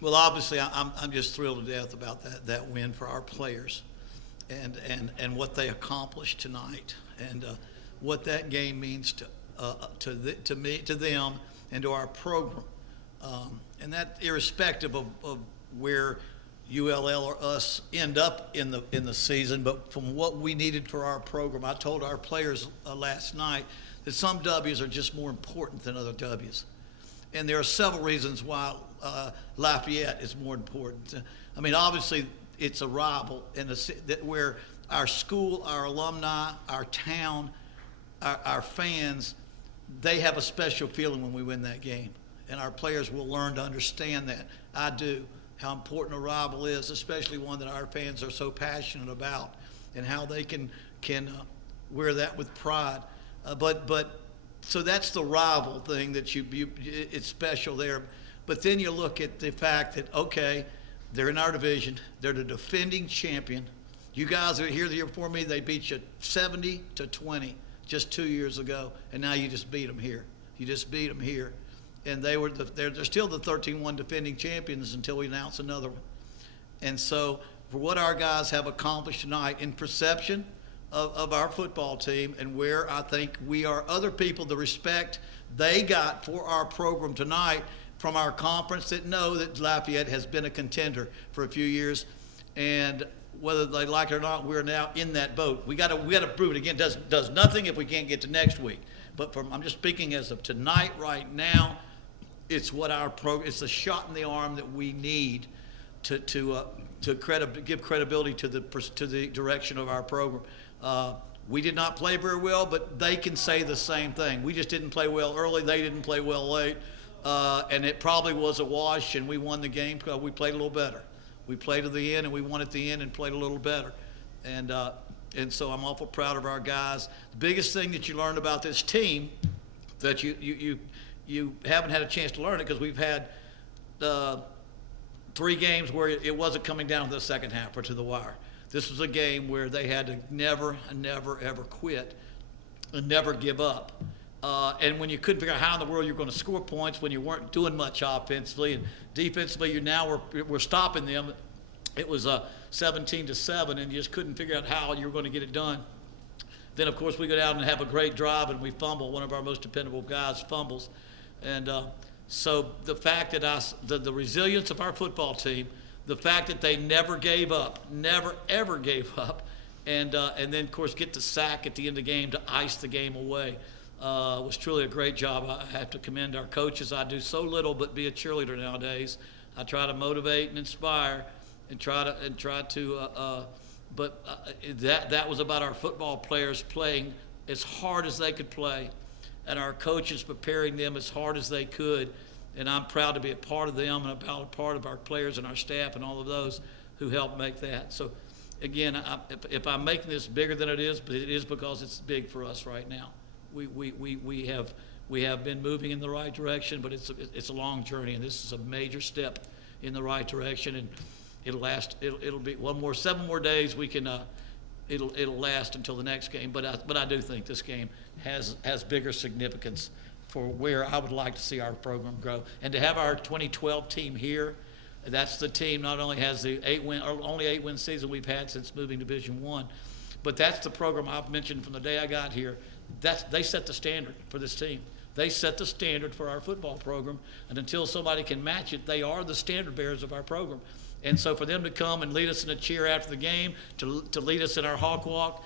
Well, obviously, I'm just thrilled to death about that win for our players, and what they accomplished tonight, and what that game means to me, to them, and to our program, and that irrespective of where ULL or us end up in the season, but from what we needed for our program. I told our players last night that some W's are just more important than other W's. And there are several reasons why Lafayette is more important. I mean, obviously, it's a rival where our school, our alumni, our town, our fans, they have a special feeling when we win that game. And our players will learn to understand that. I do. How important a rival is, especially one that our fans are so passionate about, and how they can wear that with pride. But so that's the rival thing that it's special there. But then you look at the fact that, okay, they're in our division. They're the defending champion. You guys are here the year before me. They beat you 70-20 just 2 years ago, and now you just beat them here. You just beat them here. And they're still the 13-1 defending champions until we announce another one. And so for what our guys have accomplished tonight in perception of our football team, and where I think we are other people, the respect they got for our program tonight from our conference that know that Lafayette has been a contender for a few years, and whether they like it or not, we're now in that boat. We got to prove it again. Does nothing if we can't get to next week. But I'm just speaking as of tonight, right now. It's what it's the shot in the arm that we need to give credibility to the direction of our program. We did not play very well, but they can say the same thing. We just didn't play well early. They didn't play well late, and it probably was a wash. And we won the game because we played a little better. We played to the end, and we won at the end and played a little better. And so I'm awful proud of our guys. The biggest thing that you learned about this team that you haven't had a chance to learn it, because we've had 3 games where it wasn't coming down to the second half or to the wire. This was a game where they had to never, ever quit and never give up. And when you couldn't figure out how in the world you're going to score points when you weren't doing much offensively and defensively, we're stopping them. It was 17-7, and you just couldn't figure out how you were going to get it done. Then, of course, we go down and have a great drive, and we fumble. One of our most dependable guys fumbles. And so the fact that the resilience of our football team, the fact that they never gave up, never, ever gave up, and then, of course, get the sack at the end of the game to ice the game away, was truly a great job. I have to commend our coaches. I do so little but be a cheerleader nowadays. I try to motivate and inspire and try to that was about our football players playing as hard as they could play, and our coaches preparing them as hard as they could. And I'm proud to be a part of them, and a part of our players and our staff and all of those who helped make that. So, again, if I'm making this bigger than it is, but it is because it's big for us right now. We have been moving in the right direction, but it's a long journey, and this is a major step in the right direction. And it'll last. It'll be 7 more days. We can. It'll last until the next game. But I do think this game has bigger significance for where I would like to see our program grow. And to have our 2012 team here, that's the team not only has the only 8-win season we've had since moving to Division I, but that's the program I've mentioned from the day I got here. They set the standard for this team. They set the standard for our football program, and until somebody can match it, they are the standard bearers of our program. And so for them to come and lead us in a cheer after the game, to lead us in our hawk walk,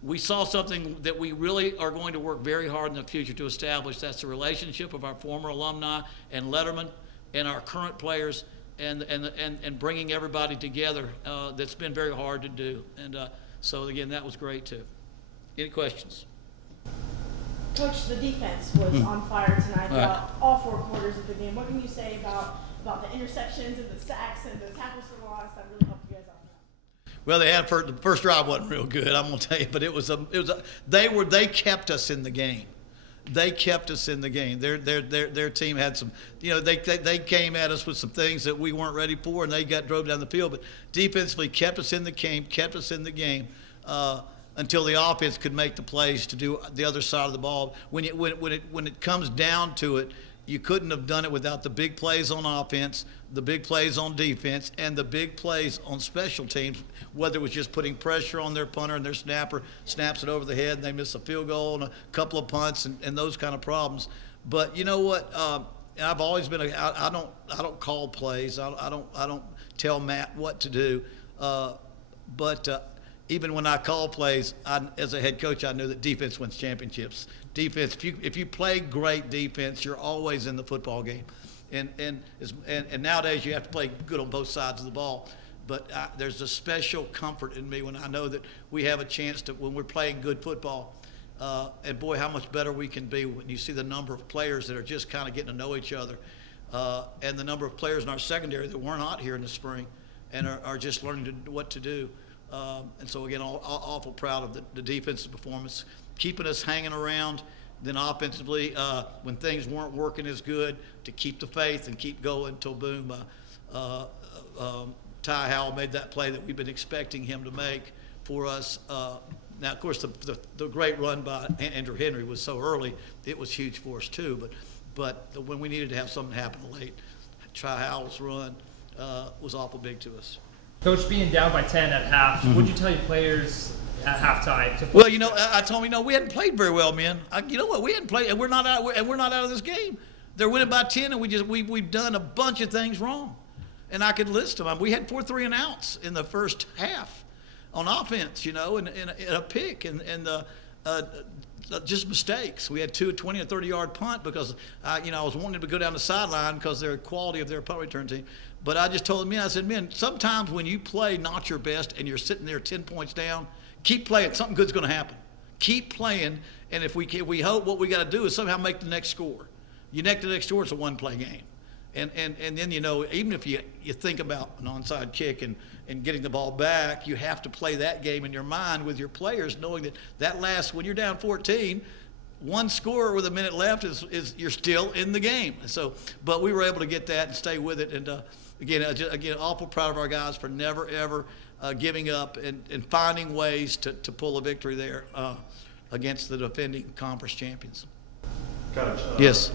we saw something that we really are going to work very hard in the future to establish. That's the relationship of our former alumni and lettermen and our current players, and bringing everybody together. That's been very hard to do. And so, again, that was great, too. Any questions? Coach, the defense was on fire tonight throughout all 4 quarters of the game. What can you say about the interceptions and the sacks and the tackles for loss that really helped you guys out? Well, the first drive wasn't real good, I'm gonna tell you, but they kept us in the game. They kept us in the game. Their team had some, they came at us with some things that we weren't ready for, and they drove down the field. But defensively, kept us in the game, until the offense could make the plays to do the other side of the ball. When it comes down to it, you couldn't have done it without the big plays on offense, the big plays on defense, and the big plays on special teams, whether it was just putting pressure on their punter and their snapper snaps it over the head and they miss a field goal and a couple of punts and those kind of problems. But you know what? I've always been I don't call plays. I don't tell Matt what to do. But even when I call plays, as a head coach, I knew that defense wins championships. Defense, if you play great defense, you're always in the football game. And nowadays you have to play good on both sides of the ball. But there's a special comfort in me when I know that we have a chance to, when we're playing good football. And boy, how much better we can be when you see the number of players that are just kind of getting to know each other, and the number of players in our secondary that were not here in the spring and are just learning what to do. And so again, awful proud of the defensive performance, keeping us hanging around. Then offensively, when things weren't working as good, to keep the faith and keep going until boom, Ty Howell made that play that we've been expecting him to make for us. Now, of course, the great run by Andrew Henry was so early; it was huge for us too. But when we needed to have something happen late, Ty Howell's run was awful big to us. Coach, being down by 10 at half, what would you tell your players at halftime? Well, you know, I told them, we hadn't played very well, man. You know what? We hadn't played, and we're not out of this game. They're winning by 10, and we've done a bunch of things wrong, and I could list them. We had 4 3-and-outs in the first half on offense, and a pick, and just mistakes. We had 2 20 and 30-yard punt because I was wanting to go down the sideline because of the quality of their punt return team. But I just told them, I said, man, sometimes when you play not your best and you're sitting there 10 points down, keep playing. Something good's going to happen. Keep playing, and if we hope, what we got to do is somehow make the next score. You make the next score, it's a one-play game. And then, even if you think about an onside kick and getting the ball back, you have to play that game in your mind with your players, knowing that last, when you're down 14, one score with a minute left is you're still in the game. So, but we were able to get that and stay with it. And again, awful proud of our guys for never ever giving up and finding ways to pull a victory there against the defending conference champions. Coach. Yes.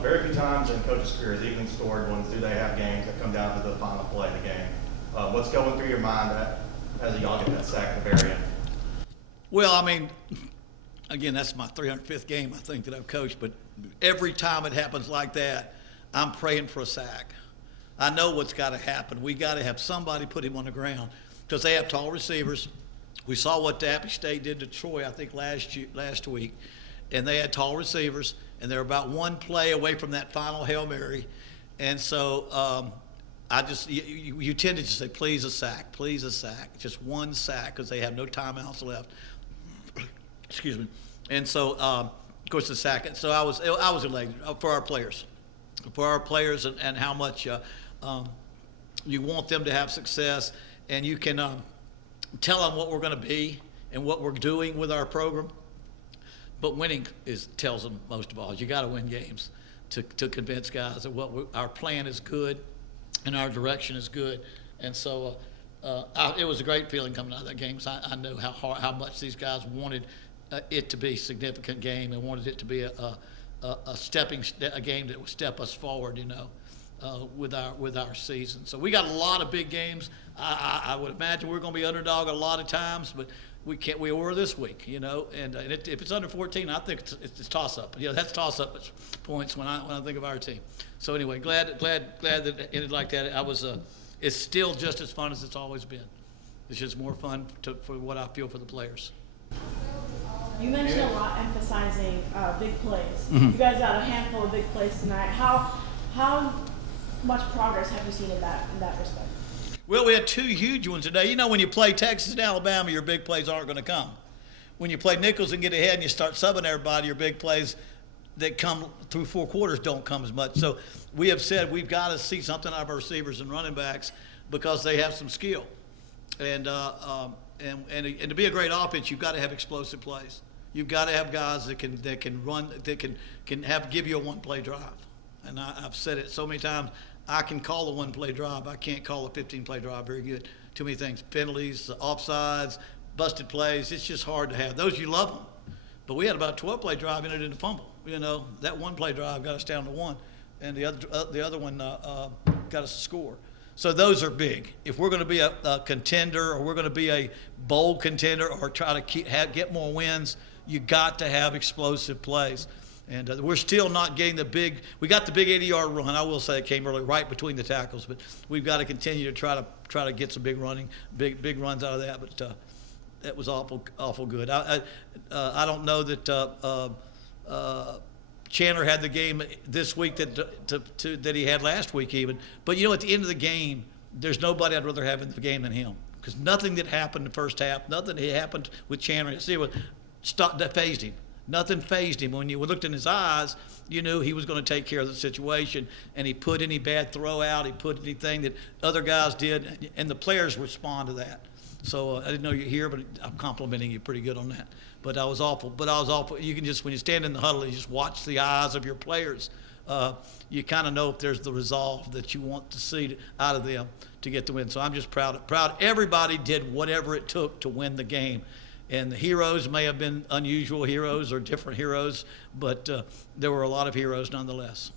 Very few times in Coach's career has evening scored when do they have games that come down to the final play of the game. What's going through your mind as y'all get that sack at the very end? Well, I mean, again, that's my 305th game, I think, that I've coached. But every time it happens like that, I'm praying for a sack. I know what's got to happen. We got to have somebody put him on the ground because they have tall receivers. We saw what Appy State did to Troy, I think, last week. And they had tall receivers, and they're about one play away from that final Hail Mary. And so you tend to just say, please a sack, just one sack, because they have no timeouts left. Excuse me. And so, of course, the sack. So I was elated for our players, and how much you want them to have success, and you can tell them what we're going to be and what we're doing with our program. But winning tells them most of all. You got to win games to convince guys that our plan is good and our direction is good. And so it was a great feeling coming out of that game. So I know how much these guys wanted it to be a significant game and wanted it to be a game that would step us forward, with our season. So we got a lot of big games. I would imagine we're going to be underdog a lot of times, but we were this week, and if it's under 14, I think it's toss up. That's toss up points when I think of our team. So anyway, glad that it ended like that. It's still just as fun as it's always been. It's just more fun for what I feel for the players. You mentioned a lot emphasizing big plays. Mm-hmm. You guys got a handful of big plays tonight. How much progress have you seen in that respect? Well, we had 2 huge ones today. When you play Texas and Alabama, your big plays aren't going to come. When you play Nichols and get ahead and you start subbing everybody, your big plays that come through 4 quarters don't come as much. So we have said we've got to see something out of our receivers and running backs because they have some skill. And to be a great offense, you've got to have explosive plays. You've got to have guys that can run, that can give you a one-play drive. And I've said it so many times. I can call a one-play drive. I can't call a 15-play drive very good. Too many things, penalties, offsides, busted plays. It's just hard to have. Those, you love them. But we had about a 12-play drive, ended in a fumble. You know, that one play drive got us down to 1, and the other one got us a score. So those are big. If we're going to be a contender, or we're going to be a bowl contender, or try to get more wins, you got to have explosive plays. And we're still not getting we got the big 80-yard run. I will say it came early, right between the tackles, but we've got to continue to try to get some big runs out of that. But that was awful good. I don't know that Chandler had the game this week that he had last week even. But at the end of the game, there's nobody I'd rather have in the game than him, because nothing that happened in the first half, nothing that happened with Chandler, that fazed him. Nothing fazed him. When you looked in his eyes, you knew he was going to take care of the situation, and he put any bad throw out, he put anything that other guys did, and the players respond to that. So I didn't know you're here, but I'm complimenting you pretty good on that. But I was awful. You can just, when you stand in the huddle, you just watch the eyes of your players. You kind of know if there's the resolve that you want to see out of them to get the win. So I'm just proud. Everybody did whatever it took to win the game. And the heroes may have been unusual heroes or different heroes, but there were a lot of heroes nonetheless.